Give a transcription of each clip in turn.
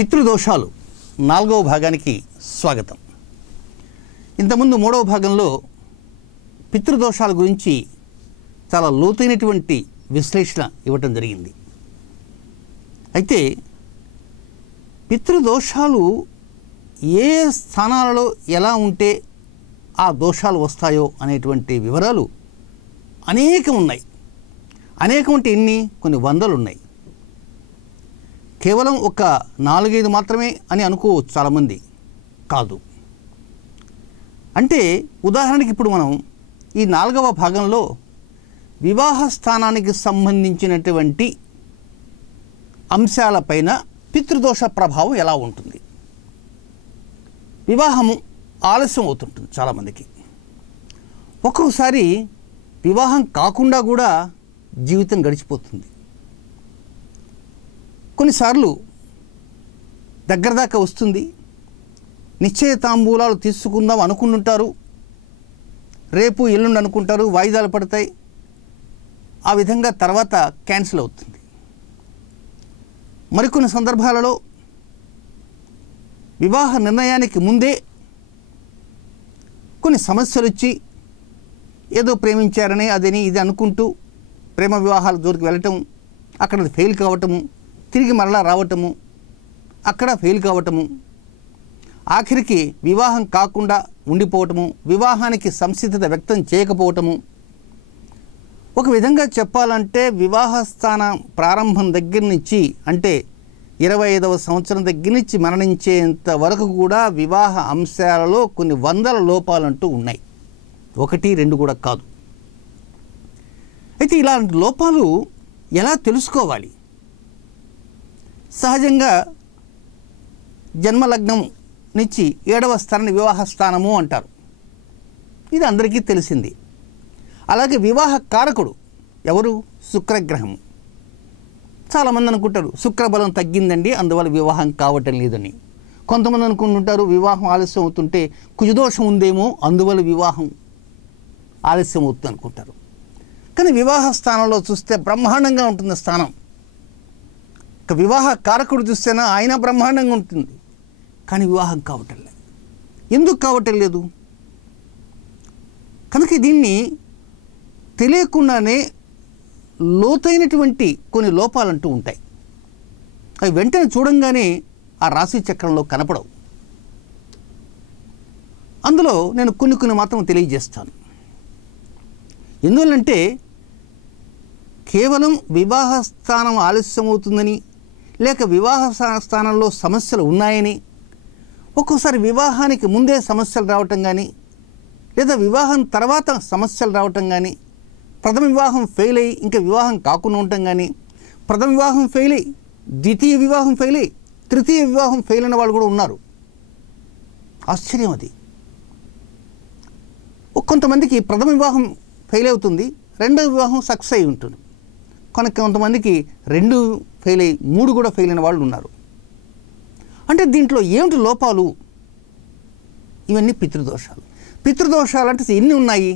పితృదోషాలు 4వ భాగానికి స్వాగతం. ఇంతకుముందు 3వ భాగంలో పితృదోషాల గురించి చాలా లోతైనటువంటి విశ్లేషణ ఇవ్వటం జరిగింది. అయితే పితృదోషాలు ఏ స్థానాలలో ఎలా ఉంటే ఆ దోషాలు వస్తాయో అనేటువంటి వివరాలు అనేకం ఉన్నాయి. అనేకం అంటే ఎన్ని? కొన్ని వందలు ఉన్నాయి. కేవలం ఒక 4-5 మాత్రమే అని అనుకోవచ్చు చాలామంది. కాదు. అంటే ఉదాహరణకి ఇప్పుడు మనం ఈ 4వ భాగంలో వివాహ స్థానానికి సంబంధించినటువంటి అంశాలపైన పితృదోష ప్రభావం ఎలా ఉంటుంది. వివాహము ఆలస్యం అవుతుంటుంది చాలామందికి. ఒక్కొక్కసారి వివాహం కాకుండా కూడా జీవితం గడిచిపోతుంది. కొన్నిసార్లు దగ్గర దాకా వస్తుంది. నిశ్చయ తాంబూలాలు తీసుకుందాం అనుకుంటుంటారు, రేపు ఎల్లుండి అనుకుంటారు, వాయిదాలు పడతాయి. ఆ విధంగా తర్వాత క్యాన్సిల్ అవుతుంది. మరికొన్ని సందర్భాలలో వివాహ నిర్ణయానికి ముందే కొన్ని సమస్యలు వచ్చి ఏదో ప్రేమించారని అదని ఇది అనుకుంటూ ప్రేమ వివాహాల జోలికి వెళ్ళటం, అక్కడ ఫెయిల్ కావటము, తిరిగి మరలా రావటము, అక్కడ ఫెయిల్ కావటము, ఆఖరికి వివాహం కాకుండా ఉండిపోవటము, వివాహానికి సంసిద్ధత వ్యక్తం చేయకపోవటము. ఒక విధంగా చెప్పాలంటే వివాహ స్థానం ప్రారంభం దగ్గర నుంచి, అంటే 25వ సంవత్సరం దగ్గర నుంచి మరణించేంత వరకు కూడా వివాహ అంశాలలో కొన్ని వందల లోపాలంటూ ఉన్నాయి. 1-2 కూడా కాదు. అయితే ఇలాంటి లోపాలు ఎలా తెలుసుకోవాలి? సహజంగా జన్మలగ్నం నుంచి 7వ స్థానాన్ని వివాహ స్థానము అంటారు. ఇది అందరికీ తెలిసింది. అలాగే వివాహ కారకుడు ఎవరు? శుక్రగ్రహము. చాలామంది అనుకుంటారు శుక్రబలం తగ్గిందండి అందువల్ల వివాహం కావటం లేదని. కొంతమంది అనుకుంటుంటారు వివాహం ఆలస్యం అవుతుంటే కుజదోషం ఉందేమో అందువల్ల వివాహం ఆలస్యం అవుతుంది అనుకుంటారు. కానీ వివాహ స్థానంలో చూస్తే బ్రహ్మాండంగా ఉంటుంది స్థానం. వివాహ కారకుడు చూస్తేనా ఆయన బ్రహ్మాండంగా ఉంటుంది, కానీ వివాహం కావటం లేదు. ఎందుకు కావటం లేదు? కనుక దీన్ని తెలియకుండానే లోతైనటువంటి కొన్ని లోపాలంటూ ఉంటాయి. అవి వెంటనే చూడంగానే ఆ రాశి చక్రంలో కనపడవు. అందులో నేను కొన్ని మాత్రం తెలియజేస్తాను. ఎందువల్లంటే కేవలం వివాహ స్థానం ఆలస్యం అవుతుందని, లేక వివాహ స్థానంలో సమస్యలు ఉన్నాయని, ఒక్కోసారి వివాహానికి ముందే సమస్యలు రావటం కానీ, లేదా వివాహం తర్వాత సమస్యలు రావటం కానీ, ప్రథమ వివాహం ఫెయిల్ అయ్యి ఇంకా వివాహం కాకుండా ఉండటం కానీ, ప్రథమ వివాహం ఫెయిల్ అయ్యి ద్వితీయ వివాహం ఫెయిల్ అయ్యి తృతీయ వివాహం ఫెయిల్ అయిన వాళ్ళు కూడా ఉన్నారు. ఆశ్చర్యం అది. కొంతమందికి ప్రథమ వివాహం ఫెయిల్ అవుతుంది, రెండవ వివాహం సక్సెస్ అయి ఉంటుంది. కొంతమందికి 2 ఫెయిల్ అయ్యి 3 కూడా ఫెయిల్ అయిన వాళ్ళు ఉన్నారు. అంటే దీంట్లో ఏమిటి లోపాలు? ఇవన్నీ పితృదోషాలు. పితృదోషాలు అంటే ఎన్ని ఉన్నాయి?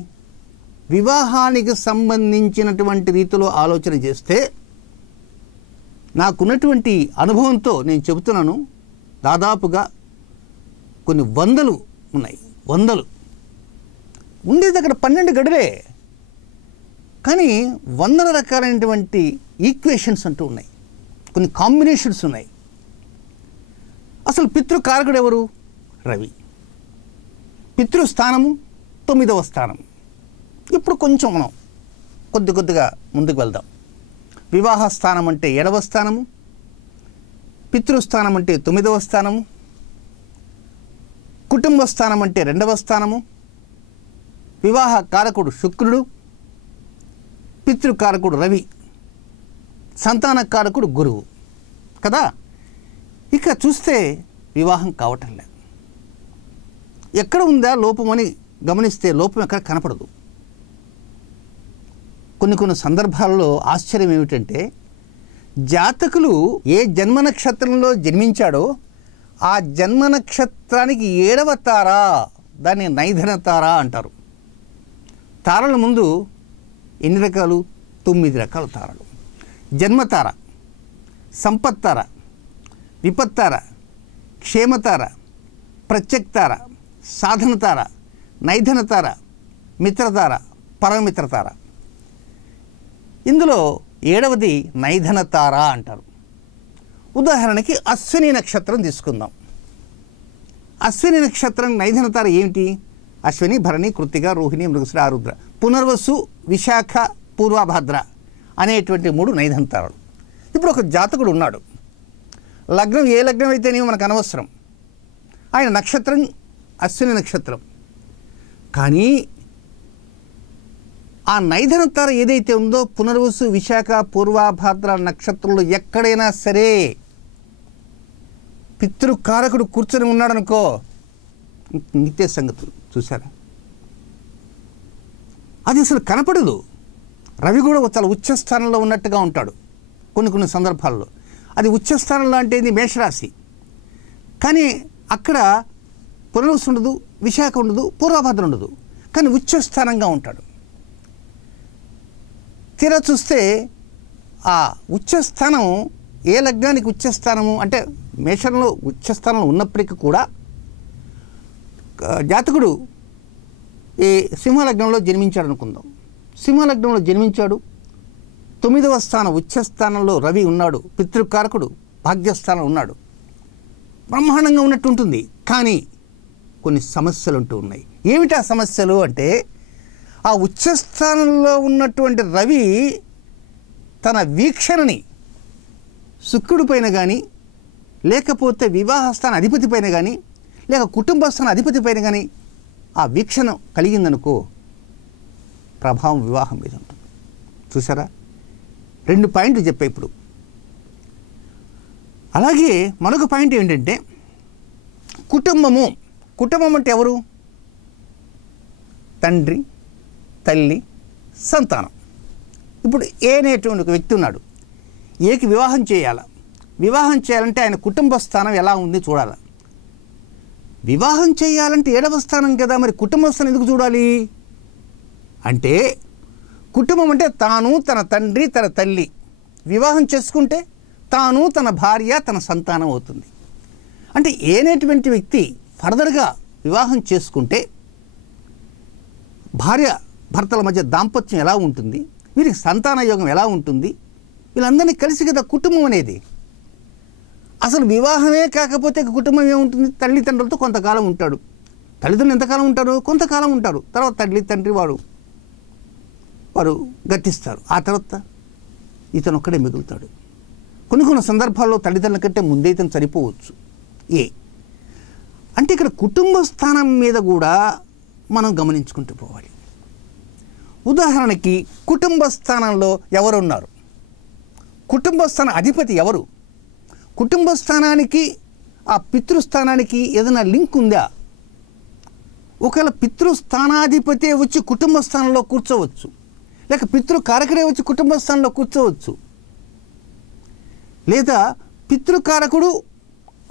వివాహానికి సంబంధించినటువంటి రీతిలో ఆలోచన చేస్తే నాకున్నటువంటి అనుభవంతో నేను చెబుతున్నాను, దాదాపుగా కొన్ని వందలు ఉన్నాయి. వందలు ఉండేది అక్కడ 12 గడులే, కానీ వందల రకాలైనటువంటి ఈక్వేషన్స్ అంటూ ఉన్నాయి, కొన్ని కాంబినేషన్స్ ఉన్నాయి. అసలు పితృకారకుడు ఎవరు? రవి. పితృస్థానము 9వ స్థానం. ఇప్పుడు కొంచెం మనం కొద్దిగా ముందుకు వెళ్దాం. వివాహ స్థానం అంటే 7వ స్థానము, పితృస్థానం అంటే 9వ స్థానము, కుటుంబ స్థానం అంటే 2వ స్థానము, వివాహ కారకుడు శుక్రుడు, పితృకారకుడు రవి, సంతాన కారకుడు గురువు కదా. ఇక చూస్తే వివాహం కావటం లేదు. ఎక్కడ ఉందా లోపం అని గమనిస్తే లోపం ఎక్కడ కనపడదు. కొన్ని సందర్భాల్లో ఆశ్చర్యం ఏమిటంటే జాతకులు ఏ జన్మ నక్షత్రంలో జన్మించాడో ఆ జన్మ నక్షత్రానికి 7వ తార, దాన్ని నైధన తార అంటారు. తారల ముందు ఎన్ని రకాలు? 9 రకాల తారలు. జన్మతార, సంపత్తార, విపత్తార, క్షేమతార, ప్రత్యక్తార, సాధనతార, నైధనతార, మిత్రతార, పరమిత్రతార. ఇందులో 7వది నైధనతార అంటారు. ఉదాహరణకి అశ్విని నక్షత్రం తీసుకుందాం. అశ్విని నక్షత్రం నైధనతార ఏమిటి? అశ్విని, భరణి, కృత్తిక, రోహిణి, మృగశిర, ఆరుద్ర, పునర్వసు, విశాఖ, పూర్వభద్ర అనేటువంటి 3 నైధనతారలు. ఇప్పుడు ఒక జాతకుడు ఉన్నాడు. లగ్నం ఏ లగ్నం అయితేనేమో మనకు అనవసరం. ఆయన నక్షత్రం అశ్విని నక్షత్రం. కానీ ఆ నైధనతార ఏదైతే ఉందో పునర్వసు, విశాఖ, పూర్వభద్ర నక్షత్రంలో ఎక్కడైనా సరే పితృకారకుడు కూర్చొని ఉన్నాడనుకో, నిత్య సంగతులు. చూసారా? అది అసలు కనపడదు. రవి కూడా చాలా ఉచ్చస్థానంలో ఉన్నట్టుగా ఉంటాడు కొన్ని సందర్భాల్లో. అది ఉచ్చస్థానంలో అంటే ఇది మేషరాశి. కానీ అక్కడ పునర్వసు ఉండదు, విశాఖ ఉండదు, పూర్వభద్ర ఉండదు. కానీ ఉచ్చస్థానంగా ఉంటాడు. తీరా చూస్తే ఆ ఉచ్చస్థానం ఏ లగ్నానికి ఉచ్చస్థానము అంటే మేషంలో ఉచ్చస్థానంలో ఉన్నప్పటికీ కూడా జాతకుడు ఈ సింహలగ్నంలో జన్మించాడు అనుకుందాం. సింహలగ్నంలో జన్మించాడు. 9వ స్థానం ఉచ్చస్థానంలో రవి ఉన్నాడు. పితృకారకుడు భాగ్యస్థానం ఉన్నాడు. బ్రహ్మాండంగా ఉన్నట్టు ఉంటుంది. కానీ కొన్ని సమస్యలు ఉంటూ ఉన్నాయి. ఏమిటి ఆ సమస్యలు అంటే, ఆ ఉచ్చస్థానంలో ఉన్నటువంటి రవి తన వీక్షణని శుక్రుడి పైన కానీ, లేకపోతే వివాహస్థాన అధిపతి పైన కానీ, లేక కుటుంబస్థాన అధిపతి పైన కానీ ఆ వీక్షణ కలిగిందనుకో, ప్రభావం వివాహం మీద ఉంటుంది. చూసారా? 2 పాయింట్లు చెప్పా ఇప్పుడు. అలాగే మరొక పాయింట్ ఏంటంటే కుటుంబము. కుటుంబం అంటే ఎవరు? తండ్రి, తల్లి, సంతానం. ఇప్పుడు ఏ అనేటువంటి ఒక వ్యక్తి ఉన్నాడు. ఏకి వివాహం చేయాలి. వివాహం చేయాలంటే ఆయన కుటుంబ స్థానం ఎలా ఉంది చూడాలి. వివాహం చేయాలంటే 7వ స్థానం కదా, మరి కుటుంబ స్థానం ఎందుకు చూడాలి అంటే, కుటుంబం అంటే తాను, తన తండ్రి, తన తల్లి. వివాహం చేసుకుంటే తాను, తన భార్య, తన సంతానం అవుతుంది. అంటే ఏనేటువంటి వ్యక్తి ఫర్దర్గా వివాహం చేసుకుంటే భార్య భర్తల మధ్య దాంపత్యం ఎలా ఉంటుంది, వీరికి సంతాన యోగం ఎలా ఉంటుంది, వీళ్ళందరినీ కలిసి కదా కుటుంబం అనేది. అసలు వివాహమే కాకపోతే కుటుంబం ఏముంటుంది? తల్లిదండ్రులతో కొంతకాలం ఉంటాడు. తల్లిదండ్రులు ఎంతకాలం ఉంటారు? కొంతకాలం ఉంటారు. తర్వాత తల్లి తండ్రి వారు గట్టిస్తారు. ఆ తర్వాత ఇతను ఒక్కడే మిగులుతాడు. కొన్ని సందర్భాల్లో తల్లిదండ్రుల కంటే ముందే ఇతను చనిపోవచ్చు. అంటే ఇక్కడ కుటుంబ స్థానం మీద కూడా మనం గమనించుకుంటూ పోవాలి. ఉదాహరణకి కుటుంబ స్థానంలో ఎవరున్నారు? కుటుంబ స్థాన అధిపతి ఎవరు? కుటుంబ స్థానానికి ఆ పితృస్థానానికి ఏదైనా లింక్ ఉందా? ఒకవేళ పితృస్థానాధిపతే వచ్చి కుటుంబ స్థానంలో కూర్చోవచ్చు, లేక పితృకారకుడే వచ్చి కుటుంబ స్థానంలో కూర్చోవచ్చు, లేదా పితృకారకుడు,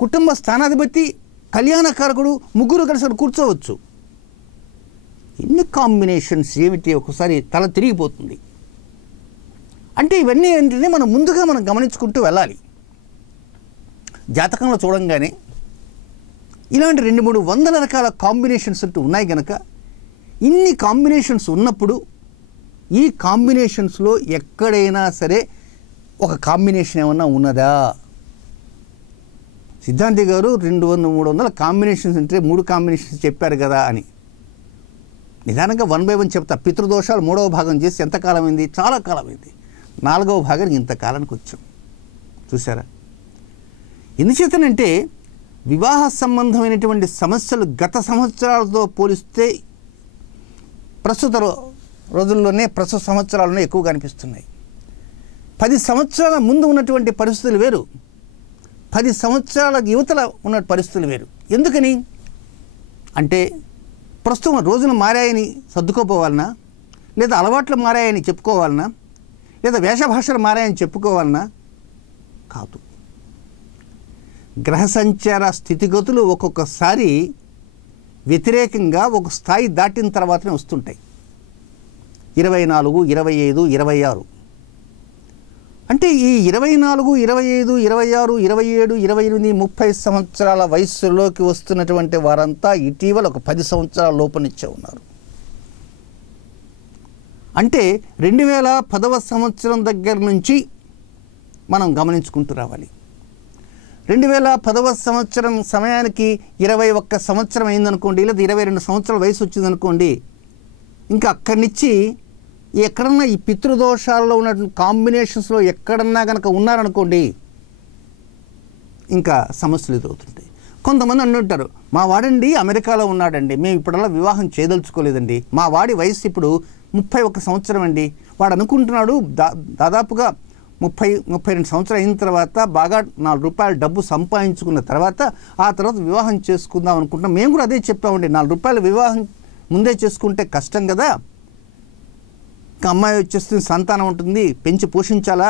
కుటుంబ స్థానాధిపతి, కళ్యాణకారకుడు ముగ్గురు కలిసి కూర్చోవచ్చు. ఎన్ని కాంబినేషన్స్ ఏమిటి? ఒకసారి తల తిరిగిపోతుంది. అంటే ఇవన్నీ ఏంటంటే మనం ముందుగా గమనించుకుంటూ వెళ్ళాలి. జాతకంలో చూడంగానే ఇలాంటి 200-300 రకాల కాంబినేషన్స్ అంటూ ఉన్నాయి కనుక, ఇన్ని కాంబినేషన్స్ ఉన్నప్పుడు ఈ కాంబినేషన్స్లో ఎక్కడైనా సరే ఒక కాంబినేషన్ ఏమన్నా ఉన్నదా? సిద్ధాంతి గారు 200-300 కాంబినేషన్స్ అంటే 3 కాంబినేషన్స్ చెప్పారు కదా అని. నిదానంగా 1 by 1 చెప్తా. పితృదోషాలు 3వ భాగం చేసి ఎంతకాలం అయింది? చాలా కాలం అయింది. 4వ భాగానికి ఇంతకాలానికి వచ్చాం. చూసారా? ఎందుచేతనంటే వివాహ సంబంధమైనటువంటి సమస్యలు గత సంవత్సరాలతో పోలిస్తే ప్రస్తుత సంవత్సరాల్లోనే ఎక్కువగా అనిపిస్తున్నాయి. 10 సంవత్సరాల ముందు ఉన్నటువంటి పరిస్థితులు వేరు, 10 సంవత్సరాల యువతల ఉన్న పరిస్థితులు వేరు. ఎందుకని అంటే ప్రస్తుతం రోజులు మారాయని సర్దుకోపోవాలన్నా, లేదా అలవాట్లు మారాయని చెప్పుకోవాలన్నా, లేదా వేషభాషలు మారాయని చెప్పుకోవాలన్నా కాదు. గ్రహ సంచార స్థితిగతులు ఒక్కొక్కసారి వ్యతిరేకంగా ఒక స్థాయి దాటిన తర్వాతనే వస్తుంటాయి. 24, 25, 26 అంటే ఈ 24, 25, 26, 27, 28, 30 సంవత్సరాల వయస్సులోకి వస్తున్నటువంటి వారంతా ఇటీవల ఒక 10 సంవత్సరాల లోపనిచ్చే ఉన్నారు. అంటే 2010వ సంవత్సరం దగ్గర నుంచి మనం గమనించుకుంటూ రావాలి. 2010వ సంవత్సరం సమయానికి 21 సంవత్సరం అయిందనుకోండి, లేదా 22 సంవత్సరాల వయసు వచ్చిందనుకోండి, ఇంకా అక్కడి నుంచి ఎక్కడన్నా ఈ పితృదోషాల్లో ఉన్న కాంబినేషన్స్లో ఎక్కడన్నా కనుక ఉన్నారనుకోండి, ఇంకా సమస్యలు ఎదురవుతుంటాయి. కొంతమంది అంటుంటారు, మా వాడండి అమెరికాలో ఉన్నాడండి, మేము ఇప్పుడల్లా వివాహం చేయదలుచుకోలేదండి, మా వాడి వయసు ఇప్పుడు 31 సంవత్సరం అండి, వాడు అనుకుంటున్నాడు దాదాపుగా 30-32 సంవత్సరాలు అయిన తర్వాత బాగా ₹4 డబ్బు సంపాదించుకున్న తర్వాత ఆ తర్వాత వివాహం చేసుకుందాం అనుకుంటున్నాం. మేము కూడా అదే చెప్పామండి, ₹4 వివాహం ముందే చేసుకుంటే కష్టం కదా, అమ్మాయి వచ్చేస్తుంది, సంతానం ఉంటుంది, పెంచి పోషించాలా,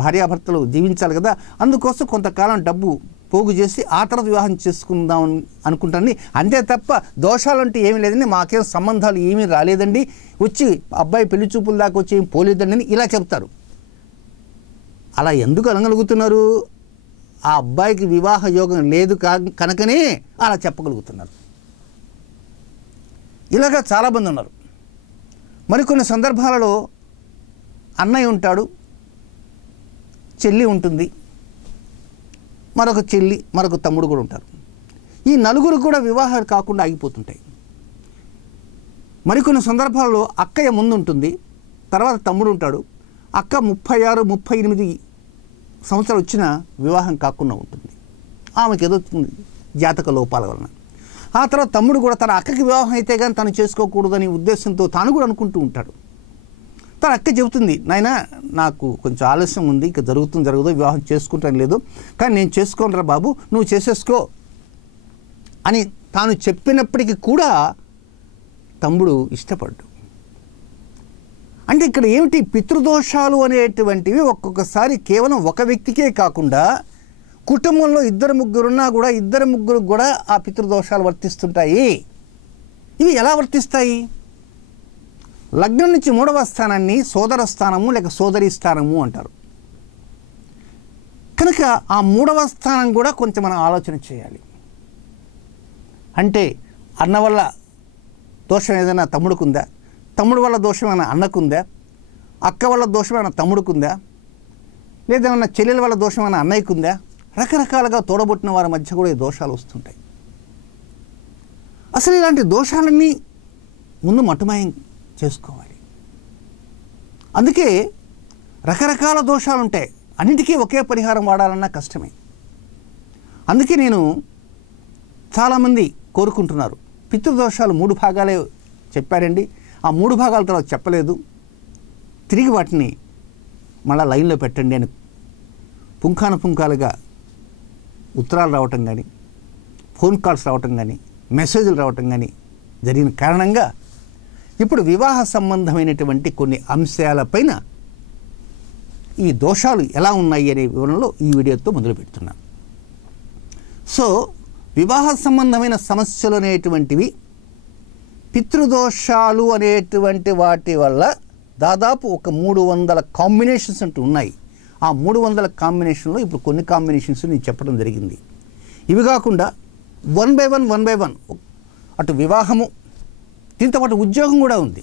భార్యాభర్తలు జీవించాలి కదా, అందుకోసం కొంతకాలం డబ్బు పోగు చేసి ఆ తర్వాత వివాహం చేసుకుందాం అనుకుంటాను. అంతే తప్ప దోషాలంటే ఏమీ లేదండి, మాకేం సంబంధాలు ఏమీ రాలేదండి, వచ్చి అబ్బాయి పెళ్లి చూపుల దాకా వచ్చి ఏం పోలేదండి అని ఇలా చెప్తారు. అలా ఎందుకు అనగలుగుతున్నారు? ఆ అబ్బాయికి వివాహ యోగం లేదు కనుకనే అలా చెప్పగలుగుతున్నారు. ఇలాగా చాలామంది ఉన్నారు. మరికొన్ని సందర్భాలలో అన్నయ్య ఉంటాడు, చెల్లి ఉంటుంది, మరొక చెల్లి, మరొక తమ్ముడు కూడా ఉంటారు. ఈ నలుగురు కూడా వివాహాలు కాకుండా ఆగిపోతుంటాయి. మరికొన్ని సందర్భాల్లో అక్కయ్య ముందు ఉంటుంది, తర్వాత తమ్ముడు ఉంటాడు, అక్క 36-38 సంవత్సరాలు వచ్చినా వివాహం కాకుండా ఉంటుంది. ఆమెకి ఏదో జాతక లోపాల వలన. ఆ తర్వాత తమ్ముడు కూడా తన అక్కకి వివాహం అయితే కానీ తను చేసుకోకూడదని ఉద్దేశంతో తాను కూడా అనుకుంటూ ఉంటాడు. తన అక్క చెబుతుంది, నాయనా నాకు కొంచెం ఆలస్యం ఉంది, ఇక జరగదు, వివాహం చేసుకుంటాను లేదు, కానీ నేను చేసుకోనరా బాబు, నువ్వు చేసేసుకో అని తాను చెప్పినప్పటికీ కూడా తమ్ముడు ఇష్టపడ్డు. అంటే ఇక్కడ ఏమిటి, పితృదోషాలు అనేటువంటివి ఒక్కొక్కసారి కేవలం ఒక వ్యక్తికే కాకుండా కుటుంబంలో 2-3 ఉన్నా కూడా 2-3 కూడా ఆ పితృదోషాలు వర్తిస్తుంటాయి. ఇవి ఎలా వర్తిస్తాయి? లగ్నం నుంచి 3వ స్థానాన్ని సోదర స్థానము లేక సోదరి స్థానము అంటారు. కనుక ఆ 3వ స్థానం కూడా కొంచెం మనం ఆలోచన చేయాలి. అంటే అన్న వల్ల దోషం ఏదైనా తమ్ముడుకుందా, తమ్ముడు వల్ల దోషం ఏమైనా అన్నకుందా, అక్క వల్ల దోషం ఏమైనా తమ్ముడుకుందా, లేదేమన్నా చెల్లెల వల్ల దోషం ఏమైనా అన్నయ్యకుందా, రకరకాలుగా తోడబుట్టిన వారి మధ్య కూడా ఈ దోషాలు వస్తుంటాయి. అసలు ఇలాంటి దోషాలన్నీ ముందు మటుమాయం చేసుకోవాలి. అందుకే రకరకాల దోషాలు ఉంటాయి, అన్నిటికీ ఒకే పరిహారం వాడాలన్నా కష్టమే. అందుకే నేను చాలామంది కోరుకుంటున్నారు, పితృదోషాలు 3 భాగాలే చెప్పారండి, ఆ 3 భాగాల తర్వాత చెప్పలేదు, తిరిగి వాటిని మళ్ళీ లైన్లో పెట్టండి అని పుంఖానుపుంఖాలుగా ఉత్తరాలు రావటం కానీ, ఫోన్ కాల్స్ రావటం కానీ, మెసేజ్లు రావటం కానీ జరిగిన కారణంగా ఇప్పుడు వివాహ సంబంధమైనటువంటి కొన్ని అంశాలపైన ఈ దోషాలు ఎలా ఉన్నాయి అనే వివరణలో ఈ వీడియోతో మొదలు పెడుతున్నాను. సో వివాహ సంబంధమైన సమస్యలు అనేటువంటివి పితృదోషాలు అనేటువంటి వాటి వల్ల దాదాపు ఒక 300 కాంబినేషన్స్ అంటూ ఉన్నాయి. ఆ 300 కాంబినేషన్లో ఇప్పుడు కొన్ని కాంబినేషన్స్ నేను చెప్పడం జరిగింది. ఇవి కాకుండా 1 by 1 అటు వివాహము, దీంతో పాటు ఉద్యోగం కూడా ఉంది.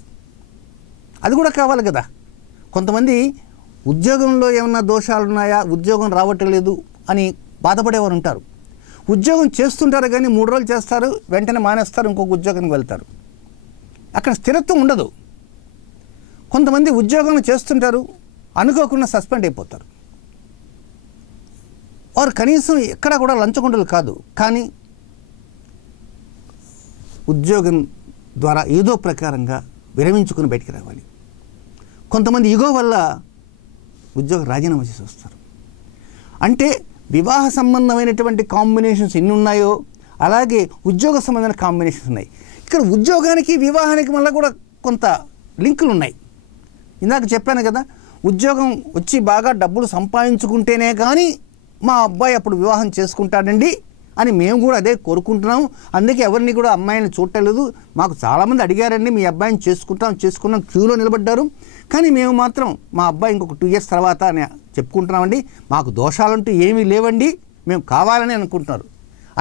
అది కూడా కావాలి కదా. కొంతమంది ఉద్యోగంలో ఏమన్నా దోషాలు ఉన్నాయా, ఉద్యోగం రావటం లేదు అని బాధపడేవారు ఉంటారు. ఉద్యోగం చేస్తుంటారు కానీ 3 రోజులు చేస్తారు, వెంటనే మానేస్తారు, ఇంకొక ఉద్యోగానికి వెళ్తారు. అక్కడ స్థిరత్వం ఉండదు. కొంతమంది ఉద్యోగం చేస్తుంటారు, అనుకోకుండా సస్పెండ్ అయిపోతారు. వారు కనీసం ఎక్కడ కూడా లంచగొండలు కాదు, కానీ ఉద్యోగం ద్వారా ఏదో ప్రకారంగా విరమించుకుని బయటికి రావాలి. కొంతమంది ఈగో వల్ల ఉద్యోగం రాజీనామా చేసి వస్తారు. అంటే వివాహ సంబంధమైనటువంటి కాంబినేషన్స్ ఎన్ని ఉన్నాయో అలాగే ఉద్యోగ సంబంధమైన కాంబినేషన్స్ ఉన్నాయి. ఇక్కడ ఉద్యోగానికి వివాహానికి మళ్ళీ కూడా కొంత లింకులు ఉన్నాయి. ఇందాక చెప్పాను కదా, ఉద్యోగం వచ్చి బాగా డబ్బులు సంపాదించుకుంటేనే కానీ మా అబ్బాయి అప్పుడు వివాహం చేసుకుంటాడండి అని మేము కూడా అదే కోరుకుంటున్నాము. అందుకే ఎవరిని కూడా అమ్మాయిని చూడలేదు. మాకు చాలామంది అడిగారండి, మీ అబ్బాయిని చేసుకున్నాం క్యూలో నిలబడ్డారు, కానీ మేము మాత్రం మా అబ్బాయి ఇంకొక 2 years తర్వాత అని చెప్పుకుంటున్నామండి. మాకు దోషాలంటూ ఏమీ లేవండి, మేము కావాలని అనుకుంటున్నారు.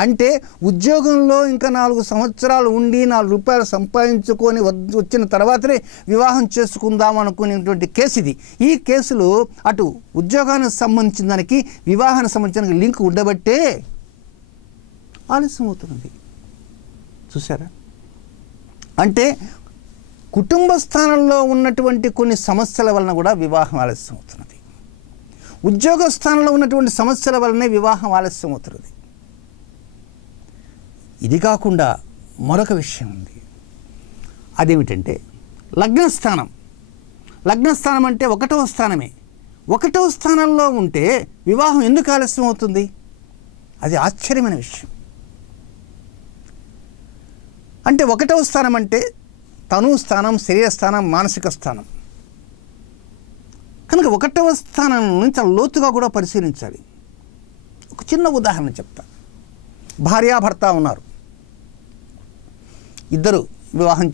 అంటే ఉద్యోగంలో ఇంకా 4 సంవత్సరాలు ఉండి 4 రూపాయలు సంపాదించుకొని వచ్చిన తర్వాతనే వివాహం చేసుకుందాం అనుకునేటువంటి కేసు ఇది. ఈ కేసులో అటు ఉద్యోగానికి సంబంధించిన దానికి వివాహానికి సంబంధించిన లింక్ ఉండబట్టే ఆలస్యం అవుతున్నది. చూసారా? అంటే కుటుంబ స్థానంలో ఉన్నటువంటి కొన్ని సమస్యల వలన కూడా వివాహం ఆలస్యం అవుతున్నది. ఉద్యోగ స్థానంలో ఉన్నటువంటి సమస్యల వలనే వివాహం ఆలస్యం అవుతున్నది. ఇది కాకుండా మరొక విషయం ఉంది. అదేమిటంటే లగ్నస్థానం. లగ్నస్థానం అంటే 1వ స్థానమే. 1వ స్థానంలో ఉంటే వివాహం ఎందుకు ఆలస్యం అవుతుంది? అది ఆశ్చర్యమైన విషయం. అంటే 1వ స్థానం అంటే తను స్థానం, శరీర స్థానం, మానసిక స్థానం కనుక 1వ స్థానం నుంచి చాలా లోతుగా కూడా పరిశీలించాలి. ఒక చిన్న ఉదాహరణ చెప్తా. భార్యాభర్త ఉన్నారు, ఇద్దరు వివాహం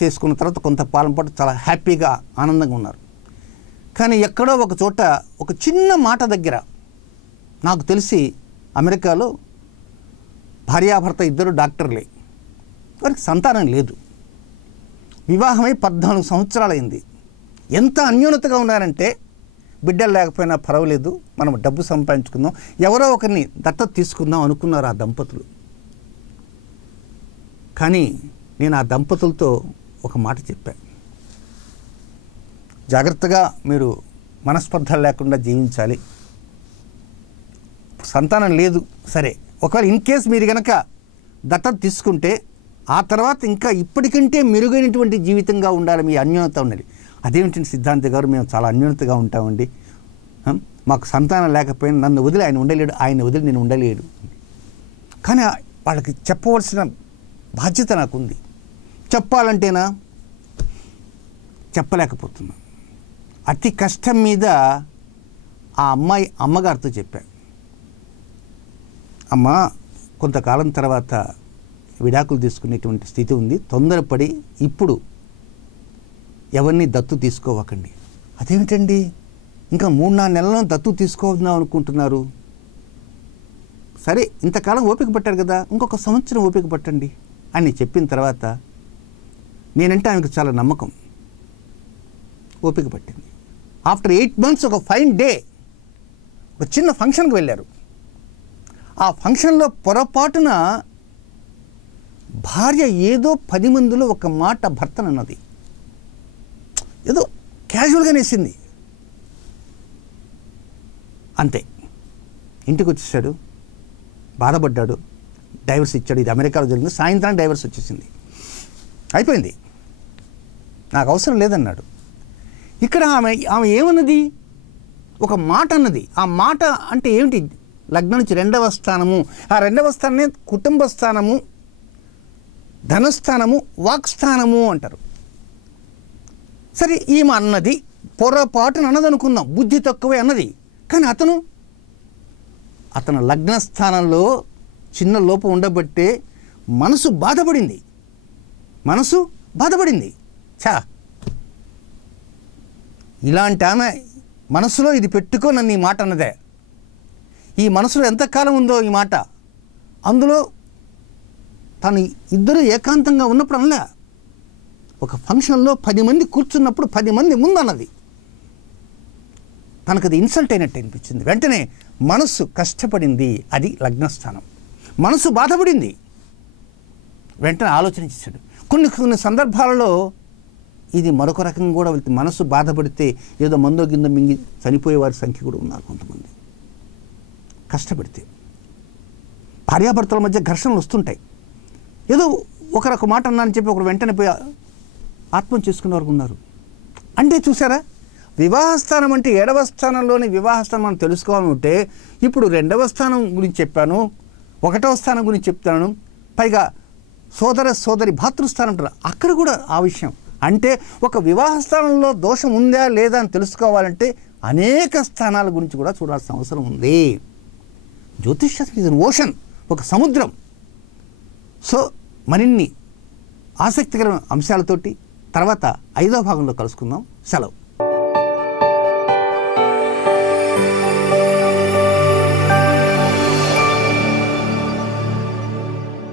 చేసుకున్న తర్వాత కొంత కాలం పాటు చాలా హ్యాపీగా ఆనందంగా ఉన్నారు. కానీ ఎక్కడో ఒక చోట ఒక చిన్న మాట దగ్గర, నాకు తెలిసి అమెరికాలో భార్యాభర్త ఇద్దరు డాక్టర్లే, వారికి సంతానం లేదు. వివాహమై 14 సంవత్సరాలైంది. ఎంత అన్యోన్యతగా ఉన్నారంటే బిడ్డలు లేకపోయినా పర్వాలేదు, మనం డబ్బు సంపాదించుకుందాం, ఎవరో ఒకరిని దత్తత తీసుకుందాం అనుకున్నారు ఆ దంపతులు. కానీ నేను ఆ దంపతులతో ఒక మాట చెప్పాను, జాగ్రత్తగా మీరు మనస్పర్ధలు లేకుండా జీవించాలి. సంతానం లేదు సరే, ఒకవేళ ఇన్ కేస్ మీరు కనుక దత్తత తీసుకుంటే ఆ తర్వాత ఇంకా ఇప్పటికంటే మెరుగైనటువంటి జీవితంగా ఉండాలి, మీ అన్యోన్యత ఉండాలి. అదేమిటంటే సిద్ధాంత గారు, మేము చాలా అన్యోన్యతగా ఉంటామండి, మాకు సంతానం లేకపోయినా నన్ను వదిలి ఆయన ఉండలేడు, ఆయన వదిలి నేను ఉండలేడు. కానీ వాళ్ళకి చెప్పవలసిన బాధ్యత నాకుంది. చెప్పాలంటేనా చెప్పలేకపోతున్నా. అతి కష్టం మీద ఆ అమ్మాయి అమ్మగారితో చెప్పాను, అమ్మ కొంతకాలం తర్వాత విడాకులు తీసుకునేటువంటి స్థితి ఉంది, తొందరపడి ఇప్పుడు ఎవరిని దత్తు తీసుకోవకండి. అదేమిటండి, ఇంకా 3-4 నెలల్లో దత్తు తీసుకోవద్దాం అనుకుంటున్నారు? సరే ఇంతకాలం ఓపిక పట్టారు కదా, ఇంకొక సంవత్సరం ఓపిక పట్టండి అని చెప్పిన తర్వాత నేనంటే ఆమెకు చాలా నమ్మకం. ఓపిక పట్టింది. ఆఫ్టర్ 8 months ఒక ఫైన్ డే ఒక చిన్న ఫంక్షన్కి వెళ్ళారు. ఆ ఫంక్షన్లో పొరపాటున భార్య ఏదో 10 మందిలో ఒక మాట భర్తనన్నది, ఏదో క్యాజువల్గా నేసింది, అంతే. ఇంటికి వచ్చేసాడు, బాధపడ్డాడు, డైవర్స్ ఇచ్చాడు. ఇది అమెరికాలో జరిగింది. సాయంత్రానికి డైవర్స్ వచ్చేసింది, అయిపోయింది, నాకు అవసరం లేదన్నాడు. ఇక్కడ ఆమె ఏమన్నది? ఒక మాట అన్నది. ఆ మాట అంటే ఏమిటి? లగ్నం నుంచి 2వ స్థానము, ఆ 2వ స్థానమే కుటుంబ స్థానము, ధనస్థానము, వాక్స్థానము అంటారు. సరే ఈమె అన్నది పొరపాటున అన్నదనుకుందాం, బుద్ధి తక్కువే అన్నది. కానీ అతను లగ్నస్థానంలో చిన్న లోపం ఉండబట్టే మనసు బాధపడింది. చా, ఇలాంటి ఆమె మనసులో ఇది పెట్టుకో నన్ను ఈ మాట అన్నదే. ఈ మనసులో ఎంతకాలం ఉందో ఈ మాట, అందులో తను ఇద్దరు ఏకాంతంగా ఉన్నప్పుడు అనలే, ఒక ఫంక్షన్లో 10 మంది కూర్చున్నప్పుడు 10 మంది ముందు అన్నది. తనకు అది ఇన్సల్ట్ అయినట్టు అనిపించింది. వెంటనే మనస్సు కష్టపడింది. అది లగ్నస్థానం. మనసు బాధపడింది. వెంటనే ఆలోచన చేశాడు. కొన్ని సందర్భాలలో ఇది మరొక రకంగా కూడా వెళ్తుంది. మనసు బాధపడితే ఏదో మందో గిందో మింగి చనిపోయే వారి సంఖ్య కూడా ఉన్నారు కొంతమంది. కష్టపడితే భార్యాభర్తల మధ్య ఘర్షణలు వస్తుంటాయి. ఏదో ఒకరొక మాట అన్నానని చెప్పి ఒకరు వెంటనే పోయి ఆత్మహత్య చేసుకునే వరకు ఉన్నారు. అంటే చూసారా, వివాహస్థానం అంటే 7వ స్థానంలోని వివాహస్థానం మనం తెలుసుకోవాలంటే ఇప్పుడు 2వ స్థానం గురించి చెప్పాను, 1వ స్థానం గురించి చెప్తాను, పైగా సోదరి భాతృస్థానం అంటారు, అక్కడ కూడా ఆ విషయం. అంటే ఒక వివాహ స్థానంలో దోషం ఉందా లేదా అని తెలుసుకోవాలంటే అనేక స్థానాల గురించి కూడా చూడాల్సిన అవసరం ఉంది. జ్యోతిష్శాస్త్రం ఇస్ ఓషన్ ఒక సముద్రం. సో మరిన్ని ఆసక్తికరమైన అంశాలతోటి తర్వాత 5వ భాగంలో కలుసుకుందాం. సెలవు.